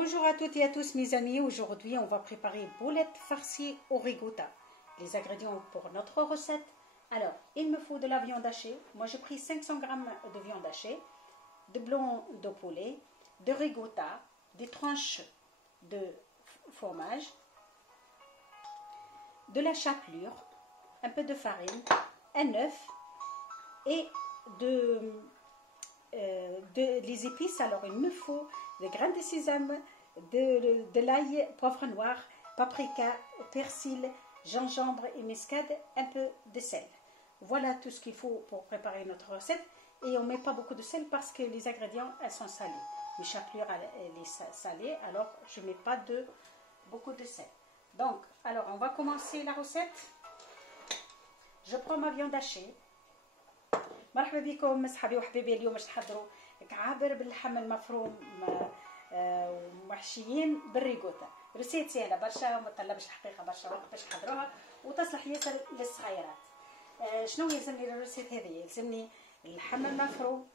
Bonjour à toutes et à tous mes amis, aujourd'hui on va préparer boulettes farcies au ricotta. Les ingrédients pour notre recette. Alors, il me faut de la viande hachée. Moi j'ai pris 500 g de viande hachée, de blanc de poulet, de ricotta, des tranches de fromage, de la chapelure, un peu de farine, un œuf et les épices. Alors il me faut des graines de sésame, de l'ail, poivre noir, paprika, persil, gingembre et muscade, un peu de sel. Voilà tout ce qu'il faut pour préparer notre recette. Et on ne met pas beaucoup de sel parce que les ingrédients, elles sont salées. Mes chapelures, elle est salée, alors je ne mets pas beaucoup de sel. Donc, alors on va commencer la recette. Je prends ma viande hachée. مرحبا بكم صحابي وحبيبي. اليوم باش نحضروا كعابر باللحم المفروم ومحشيين بالريكوتا. ريسيت سهله برشا وما تطلبش الحقيقه برشا وقت باش نحضروها وتصلح ياسر للصغيرات. شنو يلزمني للريسيت هذه؟ يلزمني اللحم المفروم.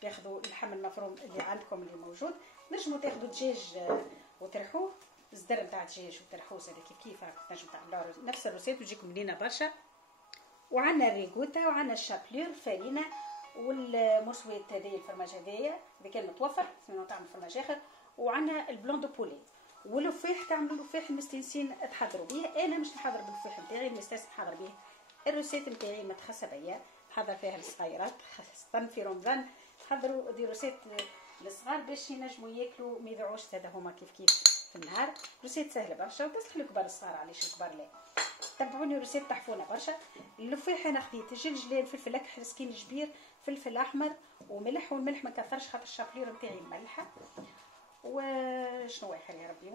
تاخذوا اللحم المفروم اللي عندكم اللي موجود. نجموا تاخذوا دجاج وترحوه، الصدر نتاع الدجاج وترحوه هذا كيف تنجم تعملوا نفس الريسيت وتجيكم بنينه برشا. وعندنا الريكوتا وعندنا الشابلور الفرينه والمرسويت هذايا الفرماج هذايا اذا كان متوفر سينو تعمل فرماج اخر. وعندنا البلون دو بولي واللفاح. تعملوا اللفاح المستنسين تحضروا به. انا مش نحضر باللفاح نتاعي، المستنس نحضر به الروسيت نتاعي متخصصه بيا نحضر فيها الصغيرات خاصه في رمضان. تحضروا دي روسيت للصغار باش ينجموا ياكلوا ما يضيعوش هذا هما كيف في النهار. روسيت سهله برشا وتصلح للكبار الصغار، علاش الكبار لا. تبعوني روسيت تحفونه برشا. اللفاح انا خديت جلجلان، فلفل اكحل، سكين جبير، فلفل احمر وملح. والملح ما كثرش خاطر الشابلير نتاعي مملحه. وشنو اخر يا ربي،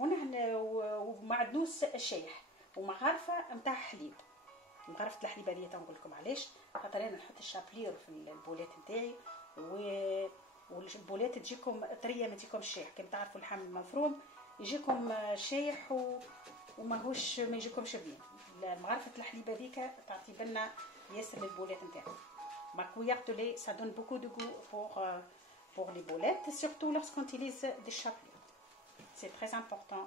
ومعدنوس الشايح ومغرفه نتاع حليب. مغرفه الحليب هذه تنقول لكم علاش، خاطر انا نحط الشابلير في البولات نتاعي والبولات تجيكم طريه ما تجيكمش شايح. كما تعرفوا اللحم المفروم يجيكم شايح وماهوش ما يجيكمش بين. مغرفه الحليب هذيك تعطي لنا ياسر للبولات نتاعنا. Ma cuillère de lait, ça donne beaucoup de goût pour les boulettes, surtout lorsqu'on utilise des chapelures. C'est très important.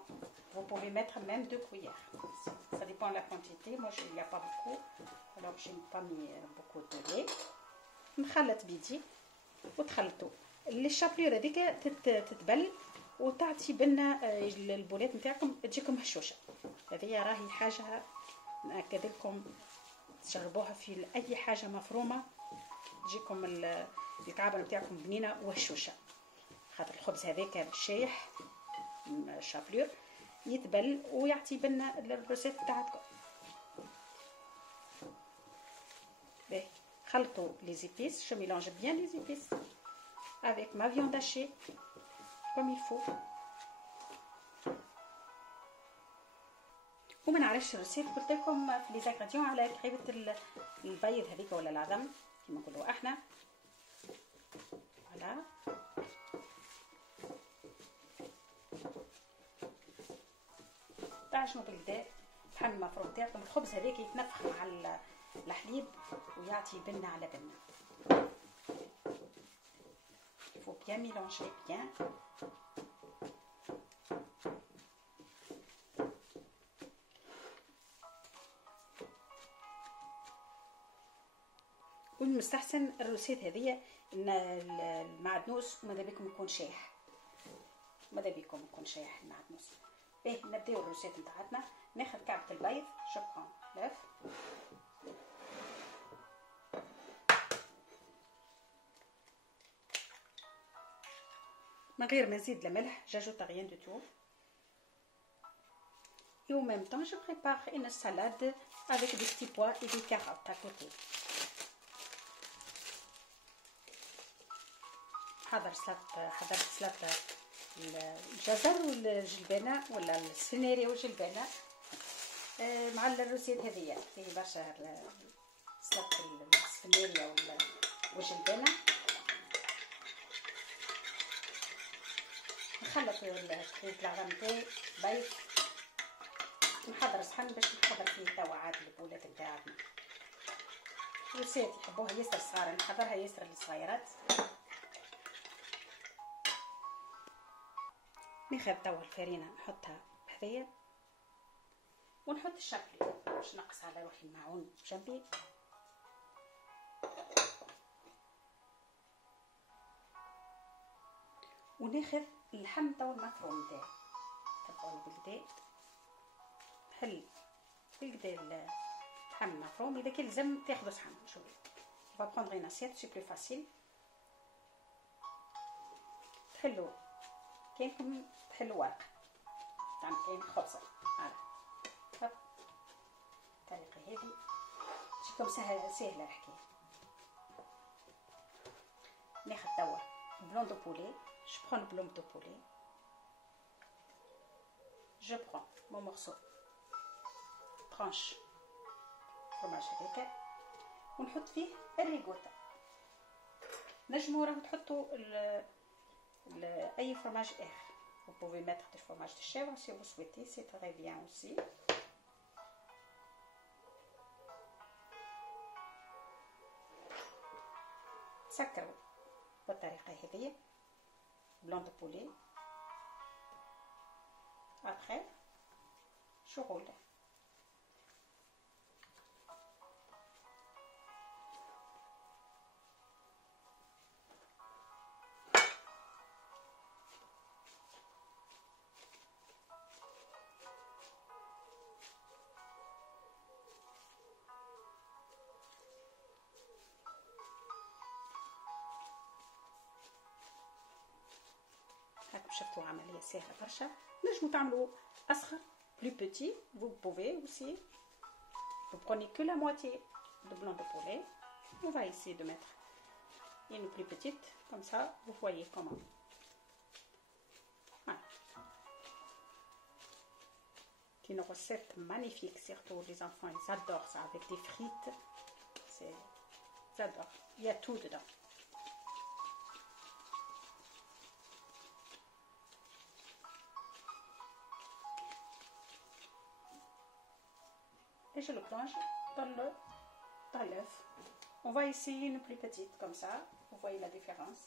Vous pouvez mettre même 2 cuillères. Ça dépend de la quantité. Moi, il n'y a pas beaucoup, alors je n'ai pas mis beaucoup de lait. نخلط بيدي وتخلطوا الشابلير هذيك تتبل وتعطي بنا البولات نتاعكم تجيكم هشوشه. هذه راهي حاجه ناكد لكم تجربوها في اي حاجه مفرومه تجيكم الكعابه نتاعكم بنينه وهشوشه. خاطر الخبز هذاك شايح الشابلور يتبل ويعطي بنا الروسيت تاعتكم. باهي خلطوا les épices. Je mélange bien les épices avec ma viande hachée comme il faut. وما نعرفش الريسيت قلت لكم في لي زانغريديون على كعيبه البيض هذيك ولا العظم كما نقولوا احنا. فوالا تعشنوا بالكدا اللحم المفروم تاعكم. الخبز هذاك يتنفخ مع الحليب ويعطي بنه على بنه. il faut bien mélanger bien. والمستحسن الروسيت هذه ان المعدنوس ماذا بكم يكون شايح، ماذا بكم يكون شايح المعدنوس. باهي نبداو الروسيت نتاعتنا. ناخذ كعبه البيض. شكرا لف من غير ما نزيد الملح. j'ajoute rien du tout. Et en même temps je prépare une salade avec des petits pois et des carottes à côté. حضرت سلطة الجزر والجلبانة ولا السناري والجلبانة مع الروسيت هذيا. فيه برشا سلطة السناري والجلبانة. نخلط خليط العظم نتاعي بيض. نحضر صحن باش نحضر فيه توا عاد البولات نتاعنا. روسيت يحبوها ياسر الصغار، نحضرها ياسر للصغيرات. ناخذ توا الفرينه نحطها بحذايا ونحط الشابلي باش نقص على روحي الماعون جنبي. وناخذ اللحم توا المفروم نتاعي، تبعوني بالكدا نحل بالكدا اللحم المفروم. اذا كان لازم تاخذوا صحن شويه on va prendre une assiette c'est plus facile. تحلوا كانكم تحلوا ورقه تعمل كاين خبزه هذا هب الطريقه هذه تجيكم سهله الحكايه. ناخذ توا بلون دو بولي. Je prends le blanc de poulet. Je prends mon morceau tranche fromage هذاك ونحط فيه الريغوتا. نجموا راهو تحطوا اي fromage اخر. Vous pouvez mettre du fromage de chèvre si vous souhaitez, c'est très bien aussi. سكروا بالطريقه هذه blanc de poulet. Après شغل هاكم شفتوا عمليه سهله برشا. نجموا تعملوا اصغر plus petit, vous pouvez aussi. Vous prenez que la moitié de blanc de poulet. On va essayer de mettre une plus petite comme ça, vous voyez comment. Voilà. C'est une recette magnifique, surtout les enfants ils adorent ça avec des frites. Ils adorent. Il y a tout dedans. Et je le plonge dans l'œuf. On va essayer une plus petite comme ça. Vous voyez la différence.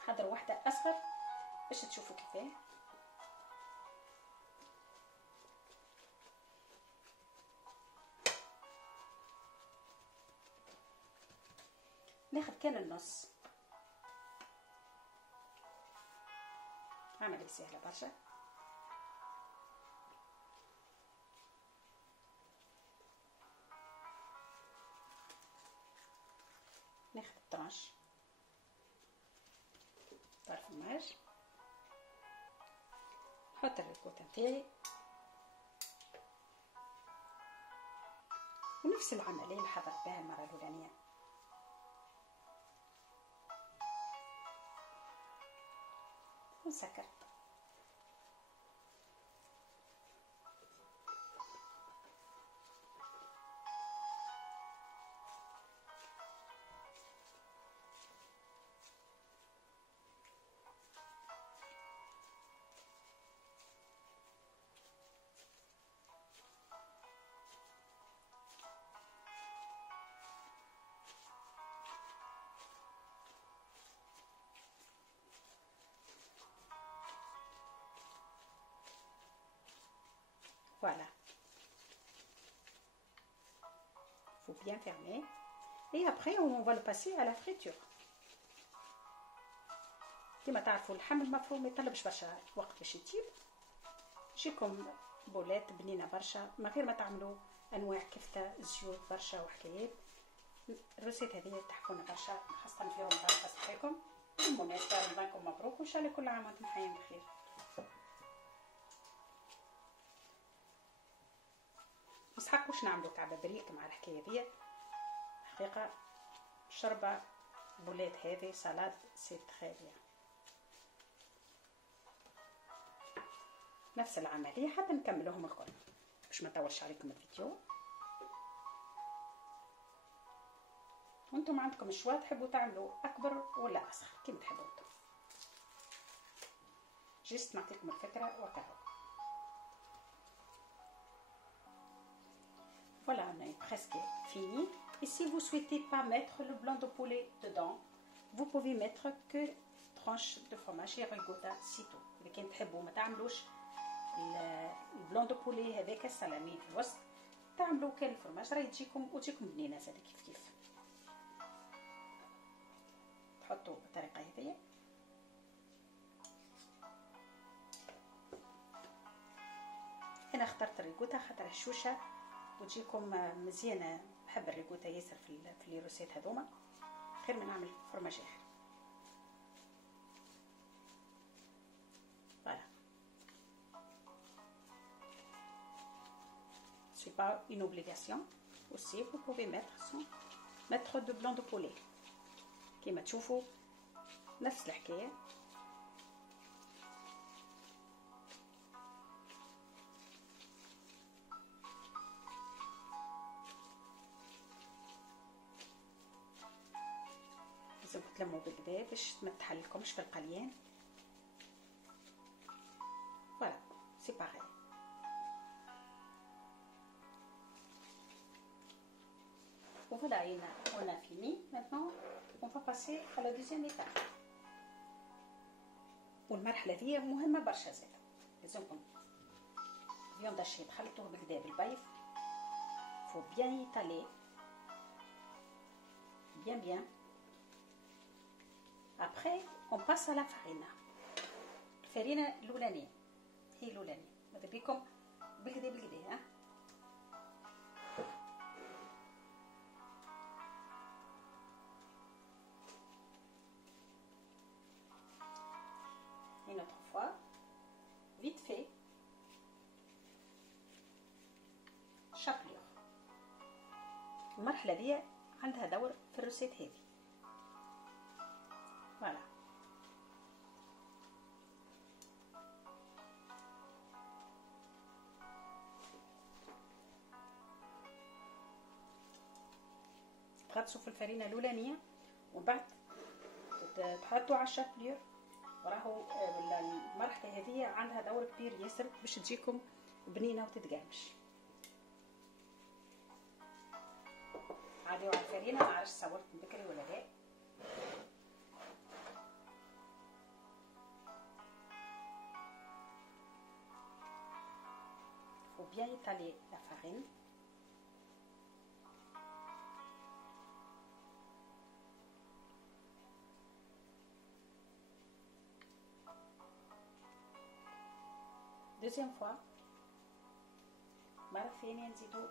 حضر واحدة أصغر باش تشوفوا كيفاه. ناخذ كان النص. عملية سهلة برشا. ناخذ الطرنش تاع الفرماج نحط الريكوتا نتاعي ونفس العملية اللي حضرت بها المرة الأولانية. ونسكر voilà. Faut bien fermer. Et après on va le passer à la friture. كما تعرفوا اللحم المفروم ما يطلبش برشا وقت باش يطيب. يجيكم بولات بنينه برشا من غير ما تعملوا انواع كفته زيوت برشا وحكايات. الريسيت هذه تحفونا برشا خاصه في رمضان صحيكم. بالمناسبه رمضانكم مبروك وان شاء الله كل عام وانتم حيين بخير. مسحقوش نعملوا كعبه بريك مع الحكايه دي. حقيقه شربه بولات هذه سلاد سي تري بيان. نفس العمليه حتى نكملوهم الكل باش ما نطولش عليكم الفيديو. وانتم عندكم الشوا تحبوا تعملوا اكبر ولا اصغر كيما تحبوا انتم. جست نعطيكم الفكره وكهو. Voilà, on est presque fini. Et si vous souhaitez pas mettre le blanc de poulet dedans, vous pouvez mettre que ترونش دو فروماج ريكوتا سيتو. اذا كان تحبوا ما تعملوش البلون دو بولي هذاك السلامي في الوسط، تعملوا كان الفرماج راه تجيكم بنينه زاد كيف كيف. تحطوا بالطريقه هذه. انا اخترت الريكوتا خاطر هشوشه وتجيكم مزيانه. نحب الريكوتا ياسر في لي روسيت هذوما، خير من نعمل فرماج اخر. فوالا c'est pas une obligation. aussi vous pouvez mettre de blanc de poulet كيما تشوفوا نفس الحكايه. لازم تلموا بالكدا باش ما تحلكمش في القليان. فوالا سي باغي. Voilà, on a fini. Maintenant, on va passer à la deuxième étape. والمرحلة دي مهمة برشا زاد. لازمكم فيون داشي تخلطوه بالكدا بالبيض. faut bien étaler. bien. Après, on passe à la farine. الفرينة الأولانية هي الأولانية. ماذا بيكم بالكدا ها. Une autre fois, vite fait, شابلور. المرحلة دي عندها دور في الروسيت هذه. فوالا تغطسوا في الفرينة الأولانية ومن بعد تحطوا على الشابلور. وراهو المرحلة هذه عندها دور كبير ياسر باش تجيكم بنينة وتتقامش. عادي على الفرينة، ما عرفش صورت بكري ولا لا. faut bien étaler la farine. deuxième fois مرة ثانية نزيدو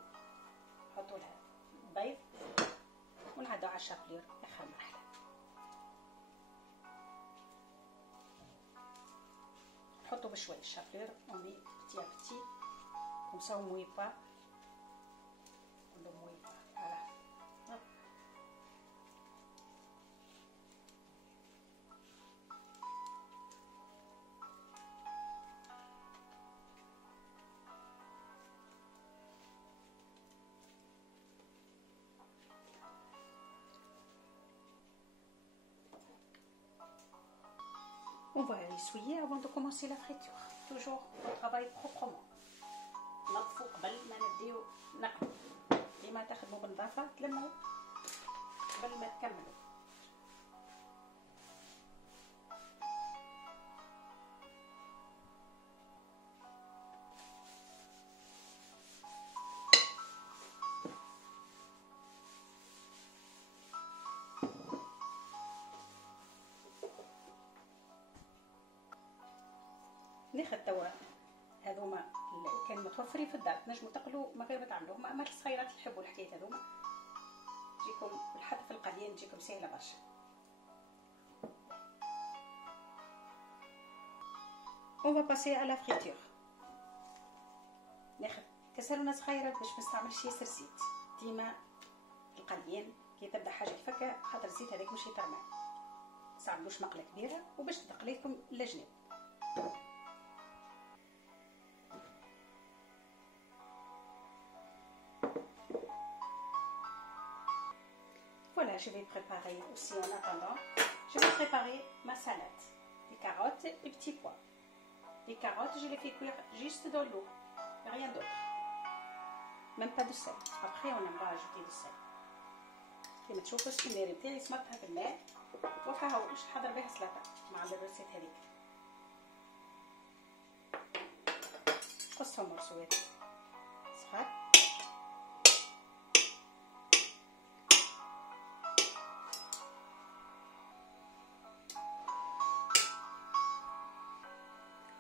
نحطو لها بيض ونعدو على الشابلور اخر مرحلة. نحطو بشوي الشابلور اوني بتي بتي كوم سا موي با فوالا. On va essuyer avant de commencer la friture. Toujours on travaille proprement. نظفوا قبل ما نبداو نقلوا. ديما تخدموا بنظافة، تلموا قبل ما تكملوا. ناخذ توا هذوما كانوا متوفرين في الدار، تنجموا تقلوا من غير ما تعملوهم. اما الصغيرات اللي يحبوا الحكايه هذوما تجيكم حتى في القليان تجيكم سهله برشا. on va passer à la friture. ناخذ كسرونه صغيره باش ما نستعملش ياسر زيت. ديما في القليان كي تبدا حاجه يفكها خاطر الزيت هذاك مش يترمى، ما تعملوش مقله كبيره وباش تدقلي لكم الجناب. Voilà, je vais préparer aussi en attendant. Je vais préparer ma salade. Des carottes et petits pois. Les carottes, je les fais cuire juste dans l'eau, rien d'autre. Même pas de sel. Après, on va ajouter du sel. كما تشوفوا السكيناري بتاعي سمطتها في الماء وفاها مش نحضر بها سلطه مع الروسيت هذيك. قصهم مرسوات صغار.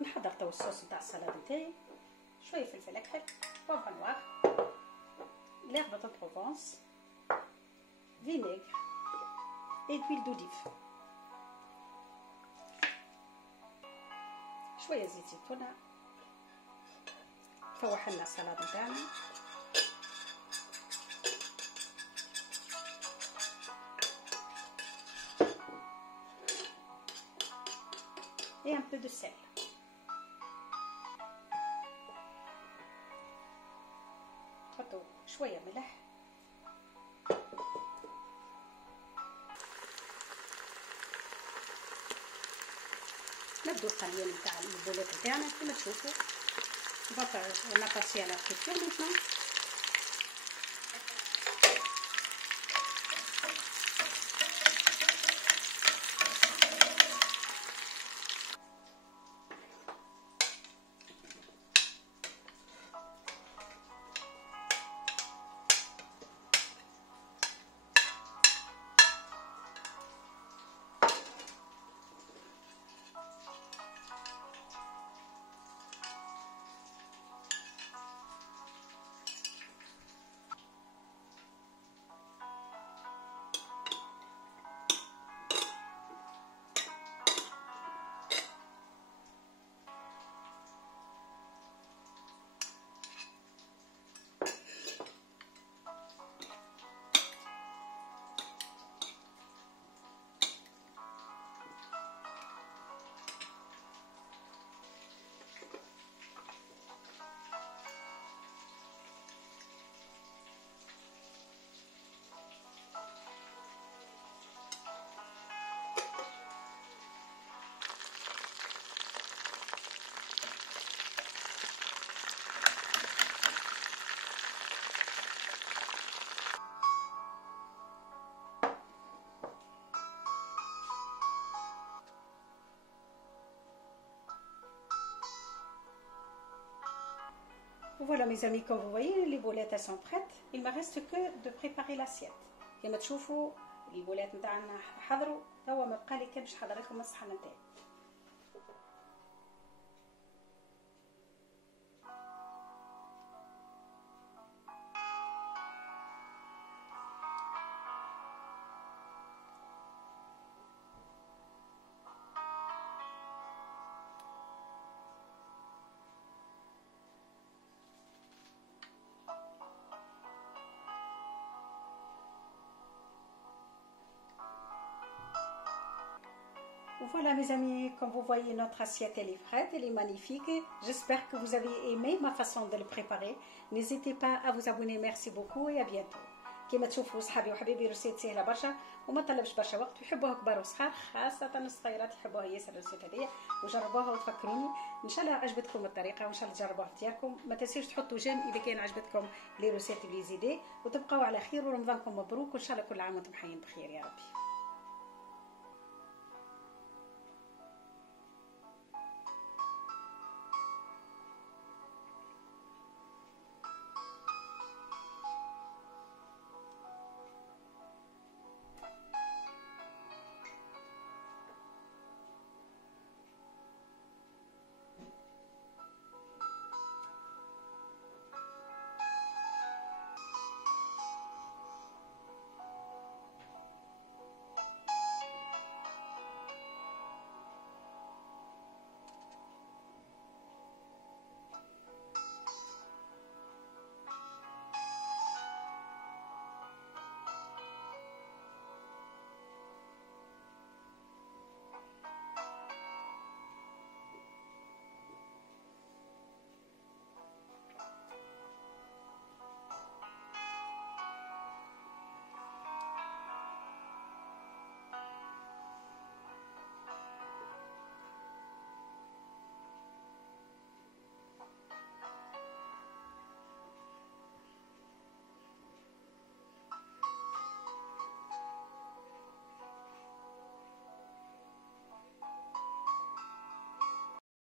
نحضر تو الصوص نتاع السلطه نتاعي. شويه فلفل اكحل، بوفر نوار، l'herbe de Provence, vinaigre et d'huile d'olive. شويه زيت زيتونه. فوح لنا السلطه نتاعنا. et un peu de sel. نحطو شويه ملح. نبدو القليان نتاع البولات نتاعنا كيما تشوفوا. on a passé à la friture maintenant. Voilà mes amis, comme vous voyez, les boulettes sont prêtes. Il ne me reste que de préparer l'assiette. كما تشوفوا البولات نتاعنا حضروا. توا ما بقى لي كان باش نحضر لكم الصحن نتاعي. Voilà mes amis, comme vous voyez notre assiette elle est prête, elle est magnifique. J'espère que vous avez aimé ma façon de le préparer. N'hésitez pas à vous abonner, merci beaucoup et à bientôt. كما تشوفوا صحابي وحبيبي روسيت سهله برشا وما طلبش برشا وقت ويحبوها كبار وصغار، خاصه الصغيرات يحبوها ياسر الروسيت هذيا. وجربوها وتفكروني ان شاء الله عجبتكم الطريقه وان شاء الله تجربوها ديالكم. ما تنسيوش تحطوا جيم اذا كان عجبتكم لي روسيت لي زيدي، وتبقاو على خير ورمضانكم مبروك وان شاء الله كل عام وانتم حيين بخير يا ربي.